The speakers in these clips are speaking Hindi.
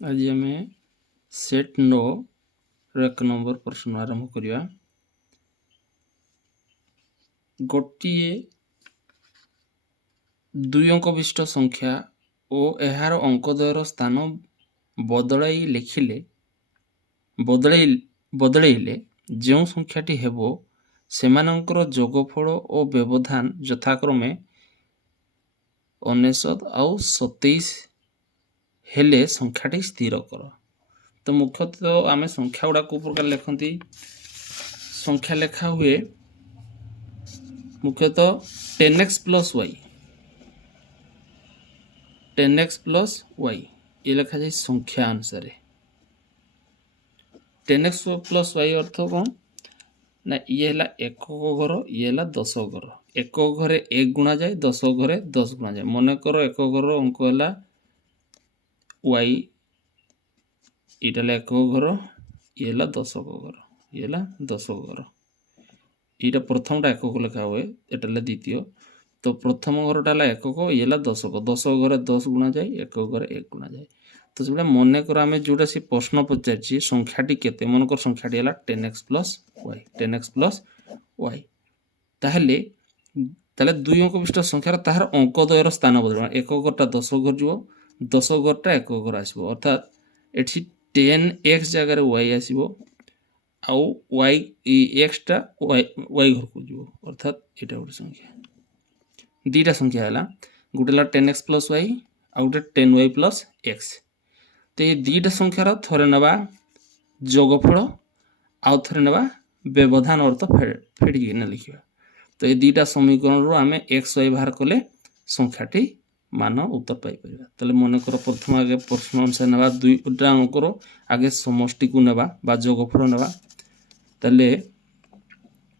आज आम सेट 9 एक नंबर प्रश्न आरंभ करिया। गोटिए दुई अंक विशिष्ट संख्या और एहार अंकद्वयर स्थान बदलाई लिखिले बदलैले जो संख्याटी हेबो सेमानंकर जोगफल और व्यवधान यथाक्रमे 99 आउ 27 हेले संख्याटी स्थिर कर। तो मुख्यतः आम संख्या गुड़ा को प्रकार लिखती संख्या लेखा हुए मुख्यतः 10x plus Y 10x plus Y ये लिखा जाए संख्या अनुसार 10x प्लस वाई अर्थ कौन ना ये है एक घर ये है 10 घर एक घरे 1 गुणा जाए 10 घरे 10 गुणा जाए मन कर एक घर अंक है वाई ये एक घर ये है 10 घर ये है 10 घर ये प्रथमटा एकक लेखा हुए ये द्वितीय। तो प्रथम घरटा है एकक ये है 10 घरे 10 गुणा जाए एक घरे 1 गुणा जाए। तो से मन कर आम जोटा से प्रश्न पचार संख्याटी केते मनकर संख्याटी है 10x plus Y 10x plus Y ताहले दुई अंक विशिष्ट संख्यार ताहार अंकद्वयर स्थान बदल एक घरटा 10 घर जीव 10 घरटा एक घर आसो अर्थात ये 10x जगार वाई आसो आउ वाई एक्सटा वाई घर को जीव अर्थात यहाँ गोटे संख्या दुईटा संख्या है गोटे 10x प्लस वाई आउ गोटे 10y प्लस एक्स। तो ये दुईटा संख्यार थरे नवा जोगफल आउ थरे नवा व्यवधान अर्थ फेड़िकी लिखा। तो ये दुईटा समीकरण रू आम एक्स वाई बाहर कले संख्याटी मान उत्तर पाइपर। तेल मन कर प्रथम आगे प्रश्न अनुसार ना दुईटा अंकर आगे समष्टि को ना जोगफल ना तेल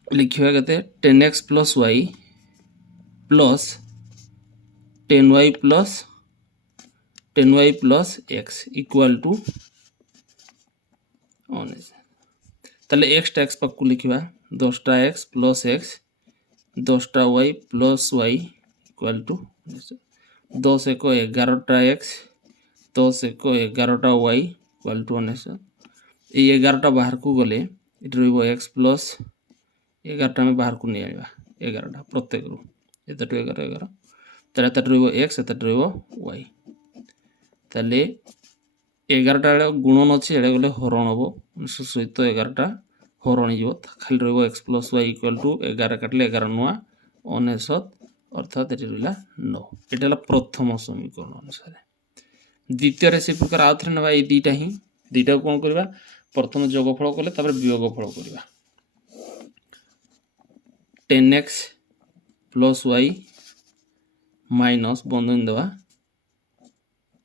लिखा के 10x plus Y plus 10y plus X equal to 19। तेल एक्सटा एक्स पाक लिखा 10टा एक्स प्लस एक्स 10टा Y plus Y equal to 10 एक 11टा एक्स 10 एक 11टा वाई इक्वाल टू 19। ये 11टा बाहर को गले ये एक्स प्लस 11टा में बाहर को नहीं आवा 11टा प्रत्येक रू एत 11 11 तेल एत एक्स एत वाई ताले 11टा गुणन अच्छे ये गले हरण हम सहित 11टा हरण हो खाली रहा X plus Y equal to 11 काटिले 11 नुआ 19 अर्थात ये रहा 9। यहाँ प्रथम समीकरण अनुसार द्वितीय से प्रकार आउ थे ना ये दुईटा ही दुईटा कौन करवा प्रथम जोगफल कले वियोगफल करवा 10x प्लस वाई माइनस बंधन देवा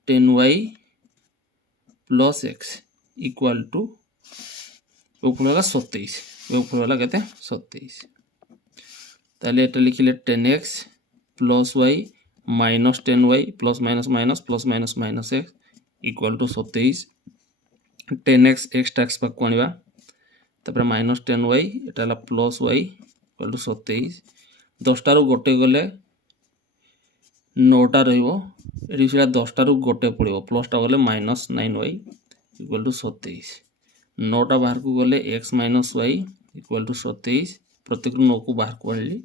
10y plus X equal to उपफल 27 उपफल है के 27। ताले ये लिखिले 10x plus Y minus 10y plus minus minus X equal to 27 10x X टैक्स पाक आने तापर माइनस 10y ये प्लस वाई इक्वाल टू 27 10टारू गोटे गले 9टा रही 10टारू गोटे पड़ो प्लसटा गले माइनस 9y इक्वाल टू 27 9टा बाहर को गले X minus Y equal to 27 प्रत्येक 9 को बाहर को आनी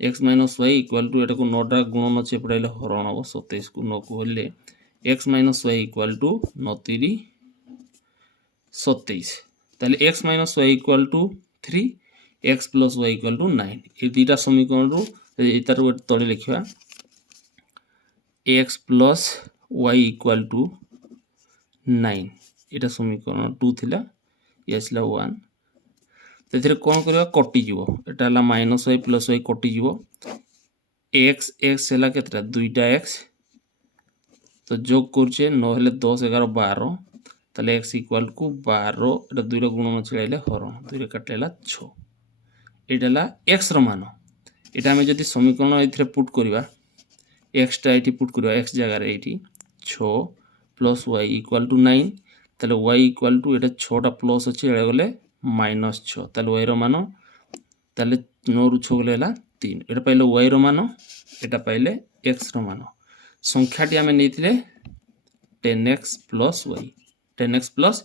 X minus Y equal to यहाँ को 9टा गुणन अच्छे पड़े हरण हम 27 को 9 को हेल्ले X minus Y equal to 9 3 27 ताले X minus Y equal to 3 X plus Y equal to 9 ये दुईटा समीकरण रू तार तले लिखा X plus Y equal to 9 यहाँ समीकरण 2 थिला ये आसला 1 तो कौन करवा कटिज यहाँ माइनस वाई प्लस वाई कटिज एक्स एक्स है के दुईटा एक्स तो जोग करुचे 9 हेल्ले 10 11 12 ताले एक्स इक्वाल टू 12 ये दुईटा गुणन छिड़ाइले हरण 2 काटले 6 यहाँ एक्स मान यहाँ आम जब समीकरण ये पुट करवा एक्सटा ये पुट करवा एक्स जगार ये 6 प्लस वाई इक्वाल टू 9 ताले वाई इक्वाल टू ये 6टा प्लस अच्छे ये गले माइनस 6 ताले वाई मान ताले 9 रु 6 गले 3 ये पाइले वाई मान यहाँ पाइले एक्स मान संख्याटी आम नहीं 10x plus Y 10x plus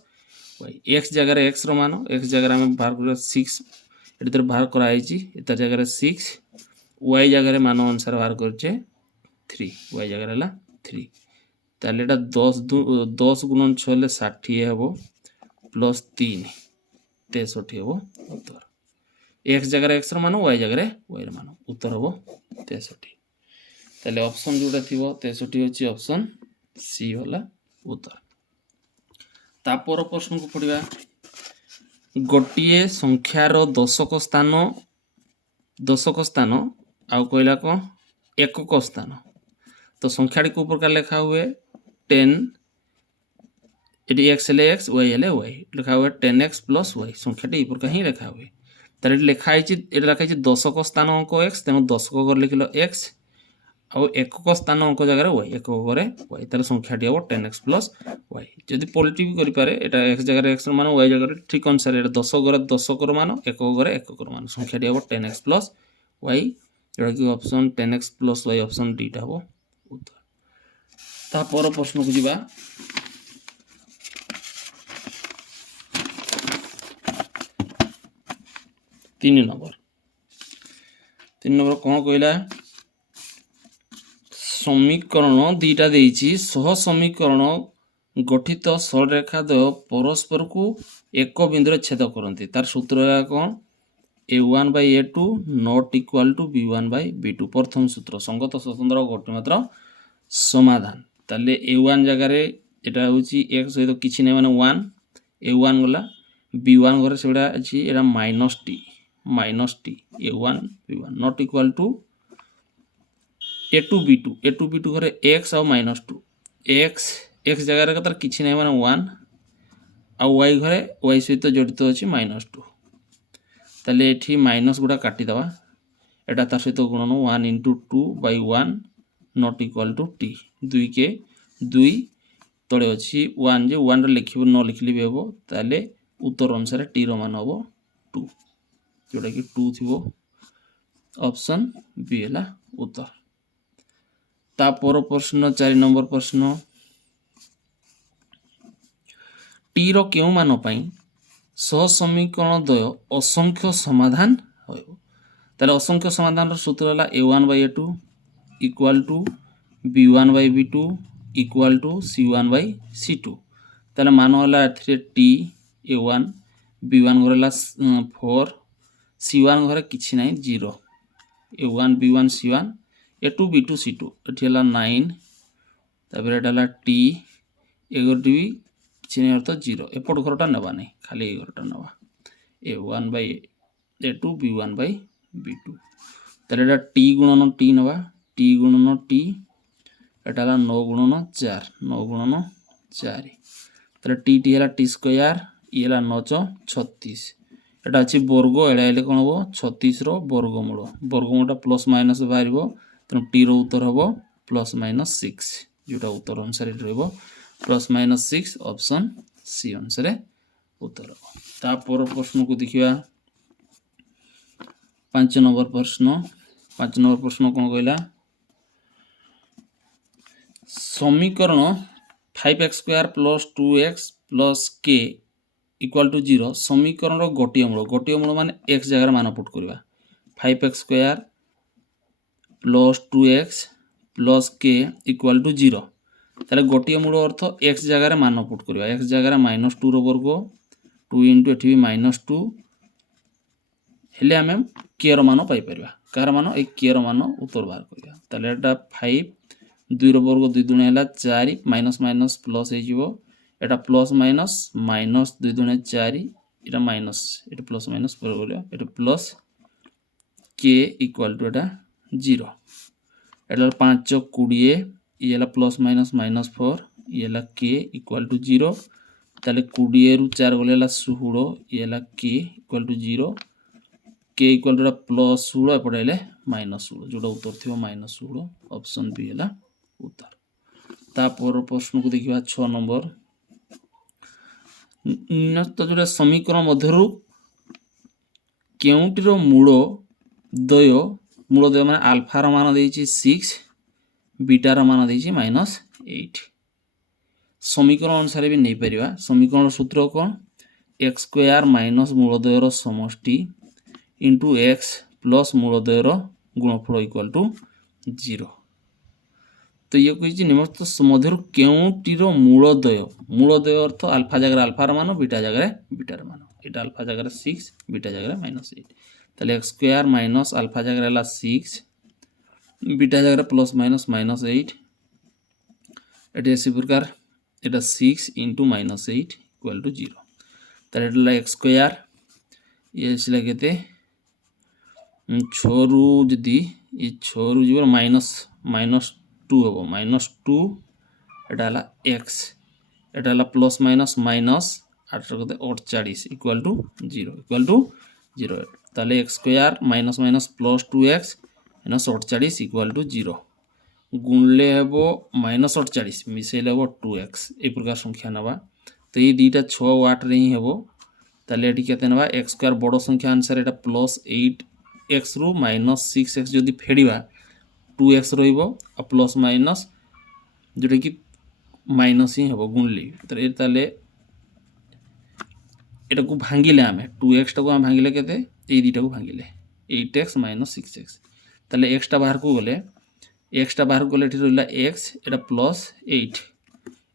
Y X जगह एक्स मान एक्स जगह आम बाहर कर 6 ये बाहर कराई तार जगह 6 वाई जगह मान अनुसार बाहर करे 3 वाई जगह है 3 ताले 10 गुणन 6 60 हे प्लस 3 63 हे उत्तर एक्स जगह एक्स मान वाई जगह वाई मान उत्तर हम 63 ताले ऑप्शन जोटा थी 63 अच्छी ऑप्शन सी वाला उत्तर तापर प्रश्न को पढ़ा गोटे संख्यार दशक स्थान आउ कहला कौन एकक स्थान तो संख्याटी को प्रकार लिखा हुए 10 ये एक्स हेले एक्स वाई हेले वाई लिखा हुए 10x प्लस वाई संख्याटी ये प्रकार ही लिखा हुए तार लिखाई लिखाई दशक स्थान अंक एक्स तेणु दशक घर लिखल एक्स आउ एकक स्थान अंक जगह वाई एकक घरे वाई तार संख्याटी हम 10x प्लस वाई जदि पॉजिटिव करें यहाँ एक्स जगह एक्स मान वाई जगह ठीक अनुसार ये दशक मान एकक घरे एकक मान संख्याटी हम 10x प्लस वाई जोटा कि option 10x plus why option D टा हम उत्तर तापर प्रश्न को जीवा 3 नंबर कौन कहला समीकरण दीटा देइछि सह समीकरण गठित सरलरेखा द्वय परस्पर को एक बिंदु छेद करते तार सूत्र है कौन a1 by a2 not equal to b1 by b2 प्रथम सूत्र संगत स्वतंत्र गोटे मात्र समाधान ताले a1 जगह एटा होची एक सहित किछि नै माने 1 a1 गला b1 घरे सेडा अछि एटा minus t a1 b1 not equal to a2 b2 घरे x और -2 x जगह तार किछि नै माने 1 आ y घरे y सहित जड़ित अछि -2 ताले एठी माइनस गुडा काटी दवा एटा तार सहित गुणन 1 into 2 by 1 not equal to t 2 के 2 तळे अछि 1 जे 1 रे लिखिबो न लिखली भी हेबो ताले उत्तर अनुसार t रो मान हेबो 2 जोटा कि 2 थिबो ऑप्शन बी हला उत्तर तापर प्रश्न 4 नंबर प्रश्न टी रो केउ मान पई सह समीकरण द्वय असंख्य समाधान होइबो ताले असंख्य समाधान रो सूत्र हला a1 by a2 equal to b1 by b2 equal to c1 by c2 ताले मान हला एथरे t a1 b1 घरे हला 4 c1 घरे किछि नै 0 a1 b1 c1 a2 b2 c2 एठी हला 9 तापर एटा हला t एगोटी किछि नै अर्थ 0 एपट घरटा नबा नै खाली ए घरटा नबा a1 by a2 b1 by b2 ताले एटा t गुणन t नबा t गुणन t एटा हला 9 गुणन 4 ताले t हला t स्क्वायर ये हला 9 36 एटा अछि वर्ग एडा हेले कोन हो 36 रो वर्गमूलटा प्लस माइनस बाहरिबो तेनु t रो उत्तर हबो प्लस माइनस 6 जोटा उत्तर अनुसार रहइबो प्लस माइनस 6 ऑप्शन सी अनुसार उत्तर हबो तापर प्रश्न को देखिबा 5 नंबर प्रश्न कोन कहला समीकरण 5x² plus 2x plus k equal to 0 समीकरण गोटिय मूल माने x जगह मान पुट करबा 5x² plus 2x plus k equal to 0 ताले गोटिय मूल अर्थ x जगह मान पुट करबा x जगह -2 रो वर्ग 2 into एठी -2 हेले हमें k रो मान पाई परबा कार मान ए k रो मान उत्तर बाहर करबा ताले एटा 5 2 रो वर्ग 2 दुणे हला 4 माइनस माइनस प्लस हे जिवो एटा प्लस माइनस माइनस 2 दुणे 4 एटा माइनस एटा प्लस माइनस पर बोलियो एटा प्लस k इक्वल टू एटा 0 एटा 5 20 ये हला प्लस माइनस -4 ये हला k इक्वल टू 0 ताले 20 रु 4 गले हला 16 ये हला k equal to 0 k equal to plus 16 एपटे हेले -16 जोटा उत्तर थिबो -16 ऑप्शन बी हला उत्तर तापर प्रश्न को देखिबा 6 नंबर तो जोटा समीकरण मध्यरु केउटिरो मूल द्वय माने अल्फा रो मान देछि 6 बीटा रो मान देछि -8 समीकरण अनुसार भी नहीं पारिबा समीकरण सूत्र कौन एक्स स्क्वायर माइनस मूलद्वयर समष्टि इंटू एक्स प्लस मूलद्वयर गुणफल इक्वल टू 0 तो ये कही निम्नलिखित मध्य केउटीर मूलद्वय अर्थ अल्फा जगह अल्फार मान बीटा जगह बीटार मान यहाँ अल्फा जगह 6 बीटा जगह -8 ताले एक्स स्क्वायर माइनस अल्फा जगह 6 बीटा जगह प्लस माइनस -8 ये इसी प्रकार এটা 6 इंटू -8 इक्वल टू 0 তাহলে এটা হলো एक्स स्क्वायर ये আসলে কেতে 6 রু যদি এই 6 রু যাব -2 হবো -2 এটা হলো x এটা হলো plus minus minus 48 equal to 0 তাহলে x square minus minus plus 2x minus 48 equal to 0 गुणले हम -48 मिसेले हम 2x ए प्रकार संख्या नवा तो ये दुईटा 6 और 8 रे ही हम ताले एटी केते नवा x स्क्वायर बड़ संख्या अनुसार एटा प्लस 8x रु -6x जदि फेडिबा 2x रहिबो आ प्लस माइनस जोटा कि माइनस ही हम गुणले ताले एटा को भांगिले आमे 2x टा को हम भांगिले केते ए दुईटा को भांगिले 8x - 6x ताले x टा बाहर को गले x टा बाहर गले रहा x एटा प्लस 8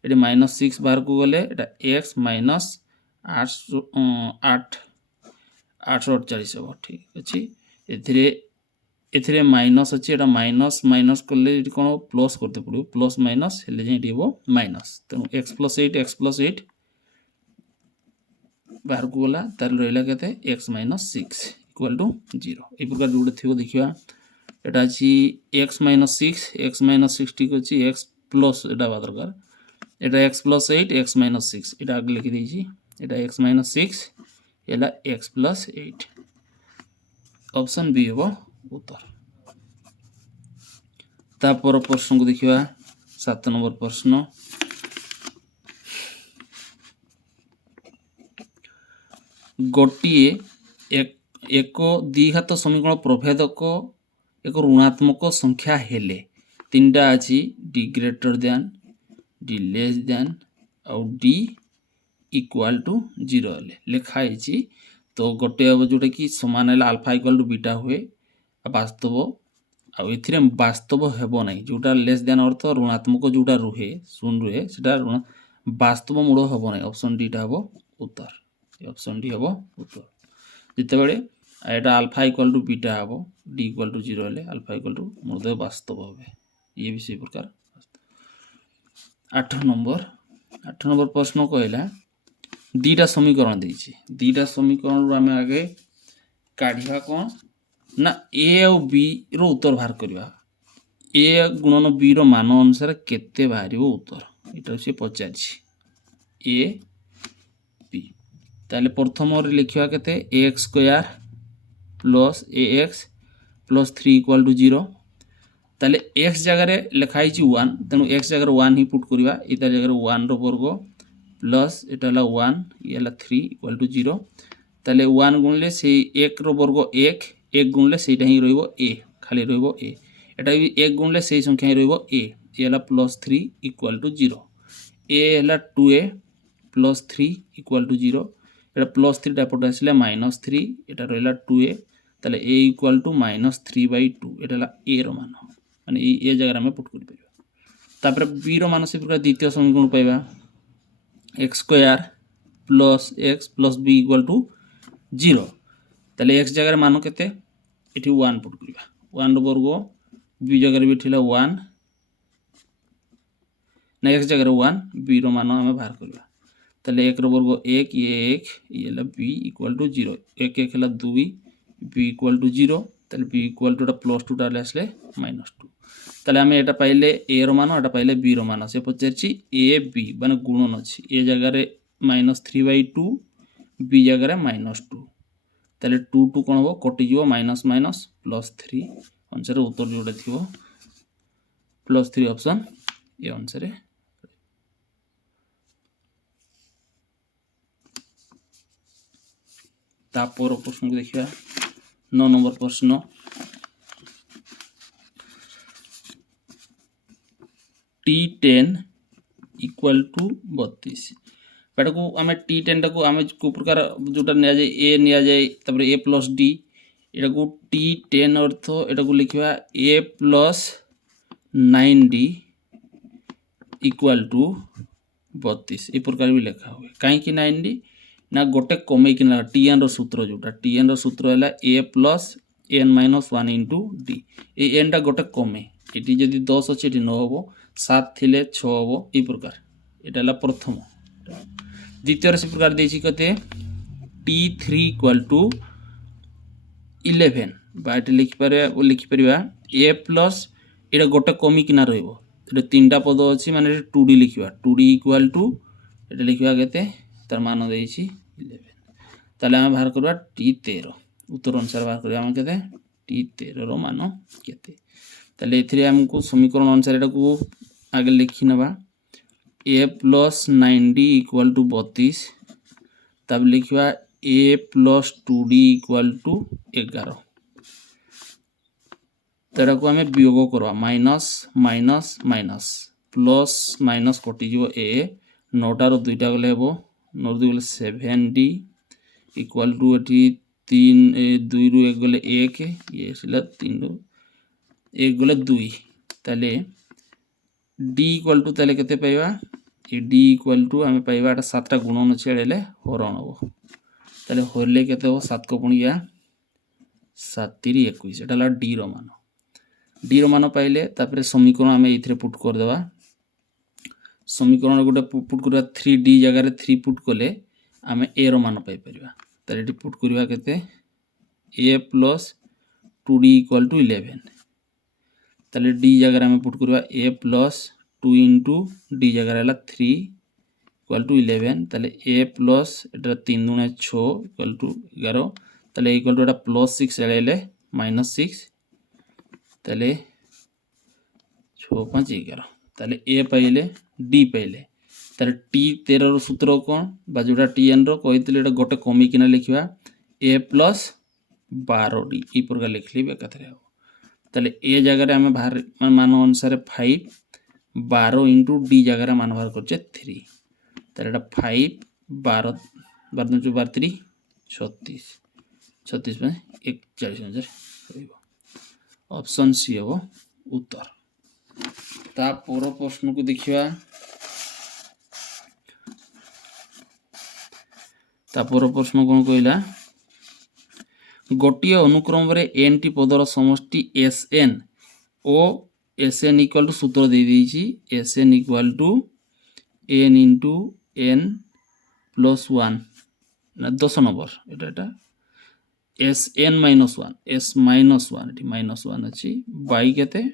ये -6 बाहर को गले एटा x माइनस 848 हम ठीक अच्छे एथिरे माइनस अच्छी एटा माइनस माइनस कले कौन प्लस करते पड़ो प्लस माइनस हेले जे हम माइनस तेणु x + 8 बाहर को गला तार रहा के x - 6 इक्वल टू 0 ये प्रकार जो थी देखा এটা আছে x - 6 x - 6 ঠিক আছে x প্লাস এটা বা দরকার এটা x + 8 x - 6 এটা আগে লিখে দিয়েছি এটা x - 6 এলা x + 8 অপশন বি হবে উত্তর তারপর প্রশ্নକୁ ଦେଖିବା 7 নম্বর প্রশ্ন ଗୋଟିଏ ଏକ দ্বিঘাত সমীকরণ প্রভেদক एक ऋणात्मक संख्या हेले तीनटा अच्छी D greater than D less than आउ डी इक्वाल टू 0 लिखाई तो गोटे हम जोटा कि सामान है अल्फा इक्वाल टू बीटा हुए वास्तव आउ वास्तव हेब ना जोटा लेस दैन अर्थ ऋणात्मक जोटा रुहे शून रुहे से वास्तव मूल हम ना ऑप्शन डी टा हम उत्तर ऑप्शन डी हम उत्तर जिते बड़े एटा अल्फा इक्वल टू बीटा हम डी इक्वल टू 0 हेले अल्फा इक्वल टू मूलद्वय वास्तव हे ये भी सही प्रकार 8 नंबर प्रश्न कहला दीटा समीकरण देछि दीटा समीकरण रो आमे आगे काढिबा कोन ना ए और बी रो उत्तर बाहर करबा ए गुणन बी रो मान अनुसार केते बाहरिबो उत्तर एटा से पचाछि ए बी ताले प्रथम रे लिखिबा केते x square plus ax plus 3 equal to 0 ताले x जगह लिखाई 1 तेणु x जगह 1 ही पुट करवा इतार जगह 1 रो वर्ग प्लस एटा 1 ये 3 इक्वल टू 0 ताले 1 गुणले से 1 रो वर्ग 1 गुणले सेटा ही रहिबो a खाली रहिबो a एटा भी 1 गुणले से संख्या ही रहिबो a ये प्लस 3 इक्वल टू 0 a है 2a plus 3 equal to 0 Etah plus 3 टाइपट आसले -3 एटा रहिला 2a ताले a equal to -3/2 Etah a रो मान माने ए जगह में पुट कर परिबा तापर b रो मान से प्रकार द्वितीय समीकरण पाइबा x square plus x plus b equal to 0 ताले x जगह मान केते एठी 1 पुट करबा 1 रो वर्ग b जगह भी थिला 1 ना x जगह 1 b रो मान हम बाहर करबा ताले 1 रो वर्ग 1 ये b इक्वल टू 0 1 1 हला 2 b इक्वल टू 0 ताले b इक्वल टू प्लस 2 टाले आसले -2 ताले हमें एटा पाइले a रो मान एटा पाइले b रो मान से पचारछि a b माने गुणन अछि a जगह रे -3/2 b जगह रे -2 ताले 2 2 कोन हो कटि जिवो माइनस माइनस +3 अनुसार उत्तर जोडा थिवो +3 ऑप्शन ए अनुसार तापर प्रश्न को देखिया 9 नंबर प्रश्न T10 इक्वाल टू 32 एटा को आम T10 टाक आम को प्रकार जोटा नि जाए ए नि जाए तापर ए प्लस डी एटा को T10 अर्थ एटा को लिखा ए प्लस 9D इक्वाल टू 32 ए प्रकार भी लिखा हुए कहीं 9D ना गोटे कमे कि Tn सूत्र जोटा Tn सूत्र है A plus n minus 1 into D A N टा गोटे कमे ये जदि 10 अच्छे ये 9 हम 7 थिले 6 हम ये प्रकार यहाँ प्रथम द्वितीय से प्रकार देछि कते T3 इक्वल टू 11 बाटे लिखिपर ए प्लस ये गोटे कमिकिना रे तीन टा पद अच्छी माने 2D लिखा 2D इक्वल टू ये लिखा के तार मान दे 11 ताले आम बाहर करवा T13 उत्तर अनुसार बाहर करवा आम के T13 रो मान केते ताले एथिरे हमको समीकरण अनुसार एटा को आगे लिखि नबा ए प्लस 9D इक्वल टू 32 तब लिखवा ए प्लस 2D इक्वल टू 11 तेरा को आम वियोग करवा minus minus minus plus minus कटि जो ए 9टार 2टा गले हे 9 2 गले 7D इक्वल टू एटी 3 2 रु 1 गले 1 ये 3 रु 1 गले 2 ताले D इक्वल टू ताले केते पाइबा ए D इक्वल टू आम पाइबा 7टा गुणन छेड़े हरण हम ताले हरले केते हो 7 को पुणिया 7 3 21 एटा ला D रो मान D रो मान पाइले तापरे समीकरण आम एथिरे पुट कर देबा समीकरण गोटे पुट करबा 3D जगह 3 पुट कले आम ए रो मान पाई परिबा ताले एटी पुट करबा केते ए प्लस 2D इक्वल टू 11 ताले D जगह आम पुट करबा ए प्लस 2 इंटू D जगह है 3 इक्वल टू 11 ताले ए प्लस एटा 3 दुणे 6 इक्वल टू 11 ताले इक्वल टू एटा प्लस 6 एले माइनस 6 ताले 6 5 11 ताले ए पाइले D पाइले ताले T13 रो सूत्र कौन बा जोटा Tn रो कहितले एटा गोटे कमी किना लिखिबा ए प्लस 12D ई प्रकार लिखली बेकथरे हो ताले ए जगह आम बाहर मान अनुसार 5 12 इंटू D जगह मान बाहर करछे 3 ताले एटा 5 12 12 2 12 36 36 में 41,000 ऑप्शन सी हो उत्तर ता पर प्रश्न को देखिबा ता पर प्रश्न कौन कहला गोटे अनुक्रम रे एन टी पदर समष्टि Sn ओ Sn इक्वल टू सूत्र दे देछि Sn equal to n into n plus 1 ना 10 नंबर एटा Sn माइनस 1 s माइनस 1 एटी माइनस 1 अच्छी बाई केते